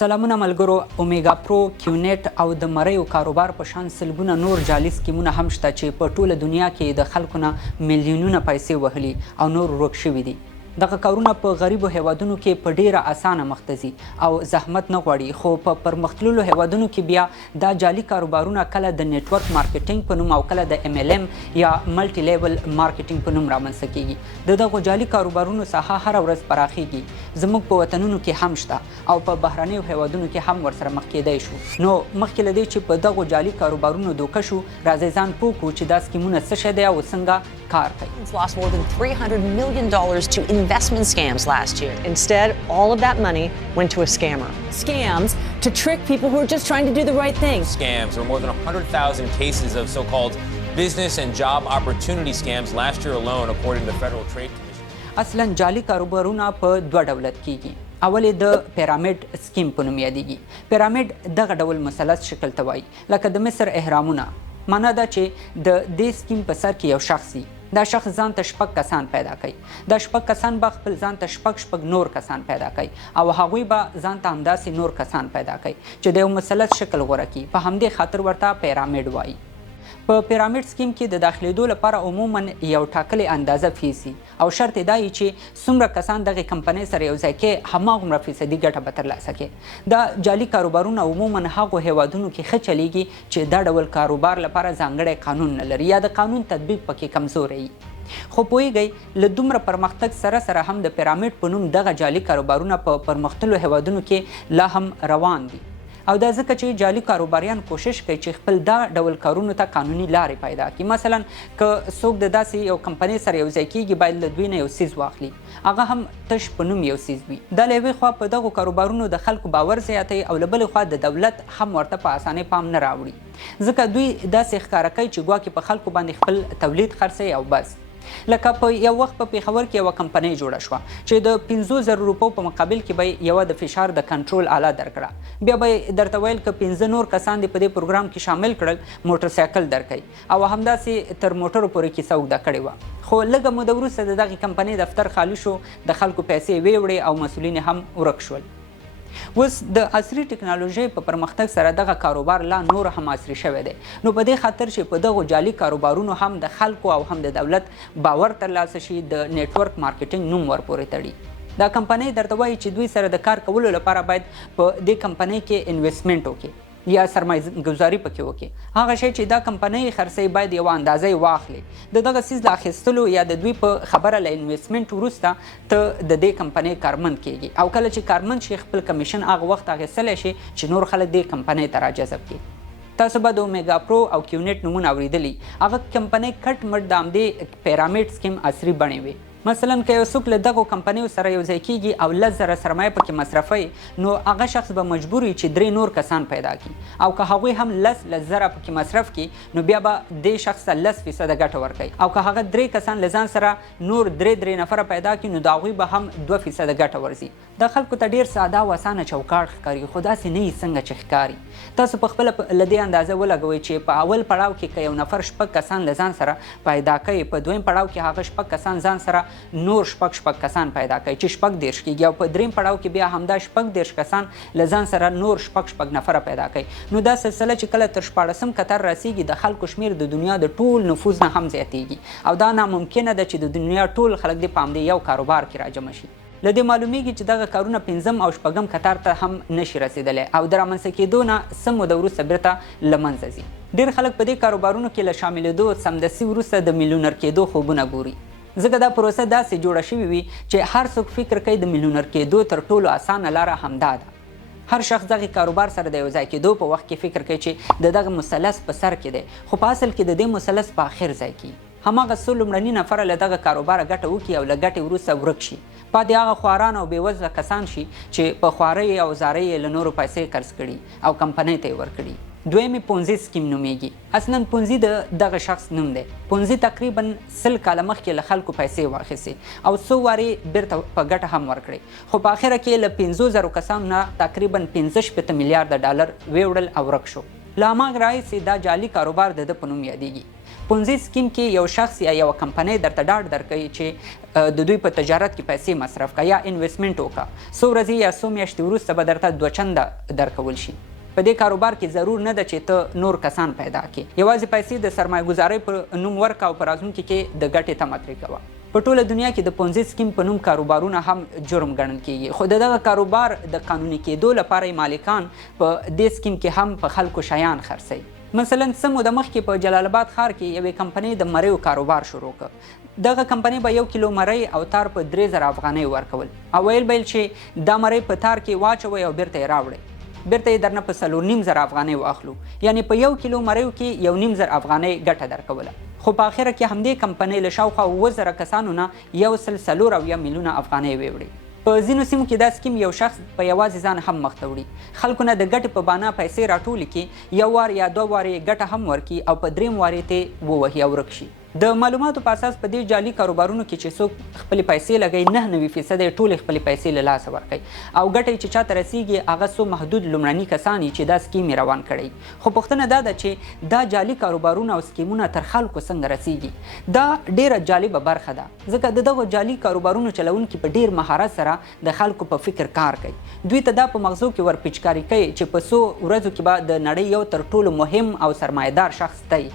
سلامونه ملګرو، اومیګا پرو، کیونیټ او د مریو کاروبار په شان سلګونه نور جعلي سکیمونه هم شته چې په ټوله دنیا کې د خلکو نه میلیونونه پیسې وهلي او نور ورک شوي دي. دغه کارونه په غریبو هیوادونو کې په ډیره اسانه مخته ځي او زحمت نه غواړي، خو په پرمختللو هیوادونو کې بیا دا جعلي کاروبارونه کله د نیټورک مارکیټینګ په نوم او کله د MLM یا ملټي لیول مارکیټینګ په نوم رامنځته کیږي. د دغو جعلي کاروبارونو ساحه هر ورځ پراخیږي. زموږ په وطنونو کې هم شته او په بهرنیو هیوادونو کې هم ورسره مخ کېدای شو. نو مخکې له دې چې په دغو جعلي کاروبارونو دوکه شو، راځئ ځان پوه کړو چې دا سکیمونه څه شی دی او څنګه کار کوي. Lost more than $300 million to investment scams last year. Instead, all of that money went to a scammer. Scams to trick people who are just trying to do the right thing. Scams. There were more than 100,000 cases of so-called business and job opportunity scams last year alone, according to the Federal Trade Commission. اصلا جعلي کاروبارونه په دوه ډوله کیږي. اول د پیرامید سکیم په نوم یادیږي. پیرامید دغه ډول مثلث شکل ته وایي، لکه د مصر اهرامونه. معنا دا چې د دې سکیم په سر کې یو شخص وي. دا شخص ځان ته شپږ کسان پیدا کوي. دا شپږ کسان به خپل ځان ته شپږ نور کسان پیدا کوي او هغوی به ځان ته همداسې نور کسان پیدا کوي چې د یو مثلث شکل غوره کړي. په همدې خاطر ورته پیرامید وایي. په پیرامید سکیم کې د داخلېدو لپاره عموما یو ټاکلې اندازه فیس وي او شرط یې دا وي چې څومره کسان دغې کمپنۍ سره یو ځای کې هماغومره فیصدي ګټه به ترلاسه کړي. دا جعلي کاروبارونه عموما هغو هیوادونو کې ښه چلیږي چې دا ډول کاروبار لپاره ځانګړی قانون نه لري یا د قانون تطبیق پکې کمزوری وي. خو پوهیږئ، له دومره پرمختګ سره سره هم د پیرامید په نوم دغه جعلي کاروبارونه په پرمختللو هیوادونو کې لا هم روان دي او دا ځکه چې جعلي کاروباریان کوشش کوي چې خپل دا ډول کارونو ته قانوني لارې پیدا کړي. مثلا که څوک د داسې یو کمپنۍ سره یو ځای کیږي، باید له دوی نه یو څیز واخلي، هغه هم تش په نوم یو څیز وي. دا له یوې خوا په دغو کاروبارونو د خلکو باور زیاتوي او له بلې خوا د دولت هم ورته په اسانۍ پام نه راوړي، ځکه دوی داسې ښکاره کوي چې ګواکې په خلکو باندې خپل تولید خرڅوي او بس. لکه په یو وخت په پیښور کې یوه کمپنۍ جوړه شوه چې د 5,000 روپو په مقابل کې به یوه د فشار د کنټرول آله درکړه. بیا به درته ویل که 15 نور کسان دې په دې پروګرام کې شامل کړل، موټر سایکل درکوي او همداسې تر موټرو پورې کیسه اوږده کړې وه. خو لږه موده وروسته د دغې کمپنۍ دفتر خالي شو، د خلکو پیسې ویوړې او مسؤلین هم ورک شول. اوس د عصري ټکنالوژۍ په پرمختګ سره دغه کاروبار لا نور هم عصري شوی دی. نو په دې خاطر چې په دغو جعلي کاروبارونو هم د خلکو او هم د دولت باور ترلاسه شي، د نیټورک مارکیټینګ نوم ورپورې تړي. دا کمپنۍ درته وایي چې دوی سره د کار کولو لپاره باید په دې کمپنۍ کې انویسټمنټ وکړي یا سرمایه گذاري پکې وکړي. هغه شی چې دا کمپنۍ خرڅوي باید یوه اندازه یې واخلي. د دغه څیز له اخیستلو یا د دوی په خبره له انویسټمنټ وروسته ته د دې کمپنۍ کارمند کیږي او کله چې کارمند شي خپل کمیشن هغه وخت اخیستلی شي چې نور خلک دې کمپنۍ ته راجذب کړي. تاسو به د اومیګا پرو او کیونیټ نومونه اورېدلي. هغه کمپنۍ کټ مټ د همدې پیرامید سکیم عصري بڼې وي. مثلا که یو څوک له دغو کمپنیو سره یو ځای کیږي او 10,000 سرمایه پکې مصرفوي، نو هغه شخص به مجبور وي چې 3 نور کسان پیدا کړي او که هغوی هم 10,000 پکې مصرف کړي، نو بیا به دې شخص ته 10% ګټه ورکوي او که هغه 3 کسان له ځان سره نور 3 نفره پیدا کړي، نو د هغوی به هم 2% ګټه ورځي. دا خلکو ته ډیر ساده او اسانه چوکاټ ښکاري، خو داسې نه وي څنګه چې ښکاري. تاسو په خپله له دې اندازه ولګوئ چې په اول پړاو کې که یو نفر 6 کسان له ځان سره پیدا کوي، په دویم پړاو کې هغه 6 کسان ځان سره نور شپږ کسان پیدا کوي چې 30 کېږي او په دریم پړاو کې بیا همدا 30 کسان له ځان سره نور 6 نفره پیدا کوي. نو دا سلسله چې کله تر 14 کتر رسیږي، د خلکو شمیر د دنیا د ټول نفوذ نه هم زیاتیږي او دا ناممکنه ده چې د دنیا ټول خلک دې په همدې یو کاروبار کې راجمع شي. له دې معلومیږي چې دغه کارونه 5 او 6 کتار ته هم نشي رسیدلی او د رامنځته کېدو نه څه موده وروسته بیرته له منځه ځي. ډېر خلک په دې کاروبارونو کې له شاملېدو سمدستي وروسته د میلیونر کېدو خوبونه ګوري، ځکه دا پروسه داسې جوړه شوې وي چې هر څوک فکر کوي د میلیونر کېدو تر ټولو اسانه لاره همدا ده. هر شخص دغه کاروبار سره د یو ځای کېدو په وخت کې فکر کوي چې د دغه مثلث په سر کې دی، خو په اصل کې د دې مثلث په آخر ځای کې هماغه څو لومړني نفره له دغه کاروباره ګټه وکړي او له ګټې وروسته ورک شي. پاتې هغه خواران او بېوزله کسان شي چې په خوارۍ او زارۍ یې له نورو پیسې قرض کړي او کمپنۍ ته یې ورکړي. دویمې پونزي سکیم نومیږي. اصلا پونزي د دغه شخص نوم دی. پونزي تقریبا 100 کاله مخکې له خلکو پیسې واخیستې او څو وارې بیرته په ګټه هم ورکړې، خو په آخره کې له 15,000 کسانو نه تقریبا 15 میلیارده ډالر ویوړل او ورک شو. له هماغه راهیسې دا جعلي کاروبار د ده په نوم یادیږي. پونزي سکیم کې یو شخص یا یو کمپنۍ درته ډاډ درکوي چې د دوی په تجارت کې پیسې مصرف کړه یا انویسټمنټ وکړه، څو ورځې یا څو میاشتې وروسته به درته 2 چنده درکول شي. په دې کاروبار کې ضرور نه ده چې ته نور کسان پیدا کړې، یوازې پیسې د سرمایه ګزارۍ په نوم ورکړه او په راتلونکي کې د ګټې تمه ترې کوه. په ټوله دنیا کې د پونزي سکیم په نوم کاروبارونه هم جرم ګڼل کیږي، خو دغه کاروبار د قانوني کېدو لپاره مالکان په دې سکیم کې هم په خلکو شیان خرڅوي. مثلا څه موده مخکې په جلال آباد ښار کې یوې کمپنۍ د مریو کاروبار شروع کړ. دغه کمپنۍ به 1 کیلو مری او تار په 3000 افغانۍ ورکول او ویل به چې دا مری په تار کې واچوئ او بیرته یې راوړئ، بیرته یې درنه په 4.5 افغانۍ واخلو، یعنی په 1 کیلو مریو کې 1.5 افغانۍ ګټه درکوله. خو په اخره کې همدې کمپنۍ له شاوخوا 7,000 کسانو نه 140 میلیونه افغانۍ ویوړې. په ځینو سیمو کې دا سکیم یو شخص په یوازې ځان هم مخ ته وړي، خلکو نه د ګټې په بانه پیسې راټولې کړي، 1 وار یا 2 وارې ګټه هم ورکړي او په 3 وارې ته ووهي او ورک شي. د معلوماتو په اساس په دې جعلي کاروبارونو کې چې څوک خپلې پیسې لګوي 99% یې ټولې خپلې پیسې له لاسه ورکوي او ګټه چې چاته رسیږي هغه څو محدود لومړني کسان چې دا سکیم یې روان کړی. خو پوښتنه دا ده چې دا جعلي کاروبارونه او سکیمونه تر خلکو څنګه رسیږي؟ دا ډیره جالبه برخه ده، ځکه د دغو جعلي کاروبارونو چلونکي په ډیر مهارت سره د خلکو په فکر کار کوي. دوی ته دا په مغزو کې ور پیچکاري کوي چې په څو ورځو کې به د نړۍ یو تر ټولو مهم او سرمایه‌دار شخص دی.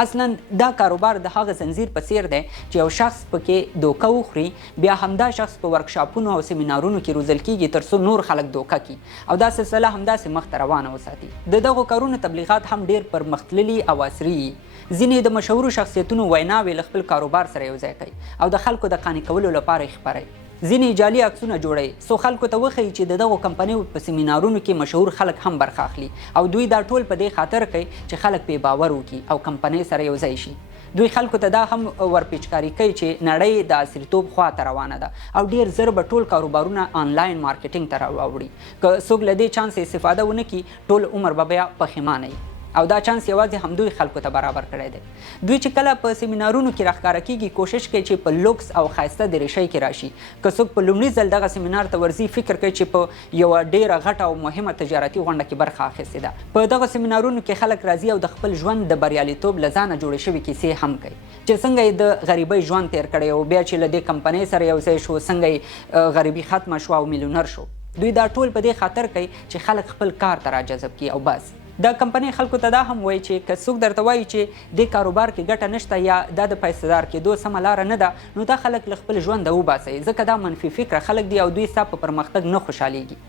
اصلا دا کاروبار د هغه زنجیر په څیر دی چې یو شخص پکې دوکه وخوري، بیا همدا شخص په ورکشاپونو او سیمینارونو کې روزل کیږي ترڅو نور خلک دوکه کړي او دا سلسله همداسې مخته روانه وساتي. د دغو کارونو تبلیغات هم ډیر پرمختللي او عصري دي. ځینې د مشهورو شخصیتونو ویناوې له خپل کاروبار سره یوځای کوي او د خلکو د قانع کولو لپاره یې خپروي. ځینې جعلي عکسونه جوړوي څو خلکو ته وښیي چې د دغو کمپنیو په سیمینارونو کې مشهور خلک هم برخه اخلي او دوی دا ټول په دې خاطر کوي چې خلک پې باور وکړي او کمپنۍ سره یوځای شي. دوی خلکو ته دا هم ورپیچکاري کوي چې نړۍ د عصریتوب خواته روانه ده او ډیر زر به ټول کاروبارونه آنلاین مارکیټینګ ته راوړي. که څوک له دې چانس استفاده ونه کړي ټول عمر به بیا پښیمانه وي او دا چانس یوازې همدوی خلکو ته برابر کړی دی. دوی چې کله په سیمینارونو کې راښکاره کیږي کوشش کوي چې په لوکس او ښایسته دریشۍ کې راشي. که څوک په لومړي ځل دغه سیمینار ته ورځي فکر کوي چې په یوه ډیره غټه او مهمه تجارتي غونډه کې برخه اخیستې ده. په دغه سیمینارونو کې خلک راځي او د خپل ژوند د بریالیتوب له ځانه جوړې شوې کیسې هم کوي چې څنګه یې د غریبۍ ژوند تیر کړی او بیا چې له دې کمپنۍ سره یوځای شو څنګه یې غریبي ختمه شوه او میلیونر شو. دوی دا ټول په دې خاطر کوي چې خلک خپل کار ته راجذب کړي او بس. دا کمپنۍ خلکو ته دا هم وایي چې که څوک درته وایي چې دې کاروبار کې ګټه نشته یا دا د پیسه‌دار کېدو سمه لاره نه ده نو دا خلک له خپل ژونده وباسئ، ځکه دا منفي فکره خلک دي او دوی ستا په پرمختګ نه خوشحالیږي.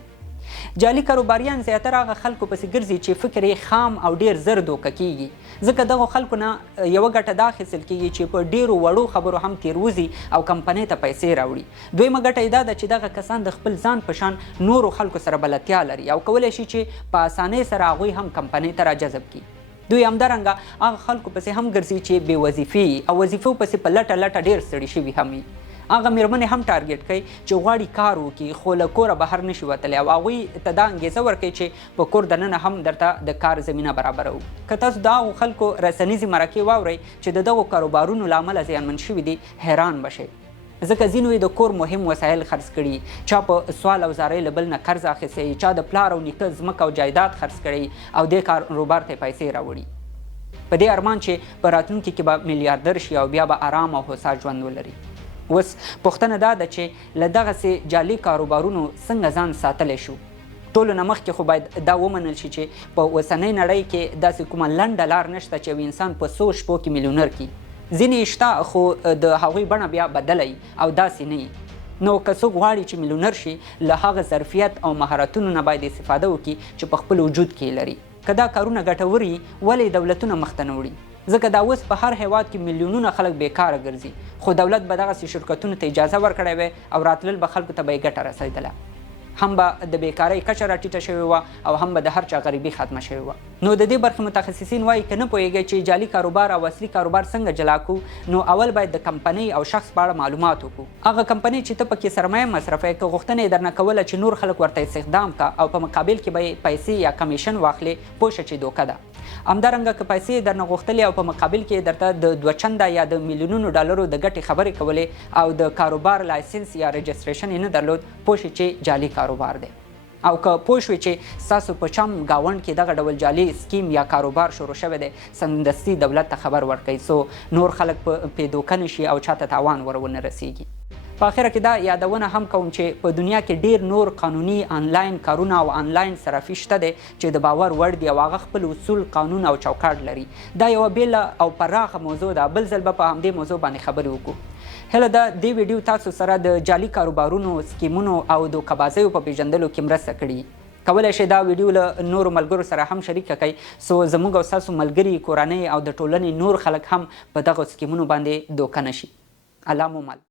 جعلي کاروباریان زیاتره هغه خلکو پسې ګرځي چې فکر یې خام او ډیر زر دوکه کیږي، ځکه دغو خلکو نه یوه ګټه دا اخیستل کیږي چې په ډیرو وړو خبرو هم تیروځي او کمپنۍ ته پیسې راوړي. دویمه ګټه یې دا ده چې دغه کسان د خپل ځان په شان نورو خلکو سره بلدتیا لري او کولی شي چې په اسانۍ سره هغوی هم کمپنۍ ته راجذب کړي. دوی همدارنګه هغه خلکو پسې هم ګرځي چې بې وظیفې او وظیفو پسې په لټه لټه ډیر ستړي شوي هم وي. هغه میرمنې هم ټارګټ کوي چې غواړي کار وکړي خو له کوره بهر نشي وتلی او هغوی ته دا انګېزه ورکوي چې په کور دننه هم درته د کار زمینه برابروو. که تاسو د هغو خلکو رسنیزې مرکې واورئ چې د دغو کاروبارونو له امله زیانمن شوي دي حیران بشئ، ځکه ځینو یې د کور مهم وسایل خرڅ کړي، چا په سوال او زارۍ له بل نه قرض اخیستی، چا د پلار او نیکه ځمکه او جایداد خرڅ کړی او دې کاروبار ته پیسې راوړي په دې ارمان چې په راتلونکي کې به میلیاردر شي او بیا به آرام او هوسا ژوند ولري. اوس پوښتنه دا ده چې له دغسې جعلي کاروبارونو څنګه ځان ساتلی شو؟ ټولو نه مخکې خو باید دا ومنل شي چې په اوسنۍ نړۍ کې داسې کومه لنډه لار نشته چې یو انسان په څو شپو کې میلیونر کړي. ځینې شته خو د هغوی بڼه بیا بدله او داسې نه وي. نو که څوک غواړي چې میلیونر شي له هغه ظرفیت او مهارتونو نه باید استفاده وکړي چې په خپل وجود کې لري. که دا کارونه ګټور وي ولې دولتونه مخته نه وړي؟ ځکه دا اوس په هر هیواد کې میلیونونه خلک بیکاره ګرځي خو دولت به دغسې شرکتونو ته اجازه ورکړی وی او راتلل به خلکو ته به یې ګټه رسېدله. هم به د بیکارۍ کچه راټیټه شوې وه او هم به د هر چا غریبي ختمه شوې وه. نو د دې برخې متخصصین وایي که نه پوهېږئ چې جعلي کاروبار او اصلي کاروبار څنګه جلا کړو نو اول باید د کمپنۍ او شخص په اړه معلومات وکړو. هغه کمپنۍ چې ته پکې سرمایه مصرفوې که غوښتنه یې درنه کوله چې نور خلک ورته استخدام کړه او په مقابل کې به یې پیسې یا کمیشن واخلې پوه شه چې دوکه ده. همدارنګه که پیسې درنه غوښتلې او په مقابل کې درته د 2 چنده یا د میلیونونو ډالرو د ګټې خبرې کولې او د کاروبار لایسنس یا رجسټریشن یې نه درلود پوه شې چې جعلي کاروبار دی. او که پوه شوي چې ستاسو په چم ګاونډ کې دغه ډول جعلي سکیم یا کاروبار شروع شوی دی سمدستي دولت ته خبر ورکړئ څو نور خلک پې دوکه نه شي او چاته تاوان ونه رسیږي. په آخره کې دا یادونه هم کوم چې په دنیا کې ډیر نور قانوني آنلاین کارونه او آنلاین صرافي شته دی چې د باور وړ دي او هغه خپل اصول قانون او چوکاټ لري. دا یوه بیله او پراخه موضوع ده. بل ځل به په همدې موضوع باندې خبرې وکړو. هله ده دې ویډیو تاسو سره د جعلي کاروبارونو سکیمونو او دوکهبازیو په پیژندلو کې مرسته کړي. کولی شئ دا ویډیو له نورو ملګرو سره هم شریکه کړئ څو زموږ او ستاسو ملګري کورنۍ او د ټولنې نور خلک هم په دغو سکیمونو باندې دوکه نه شي. الله مو مل.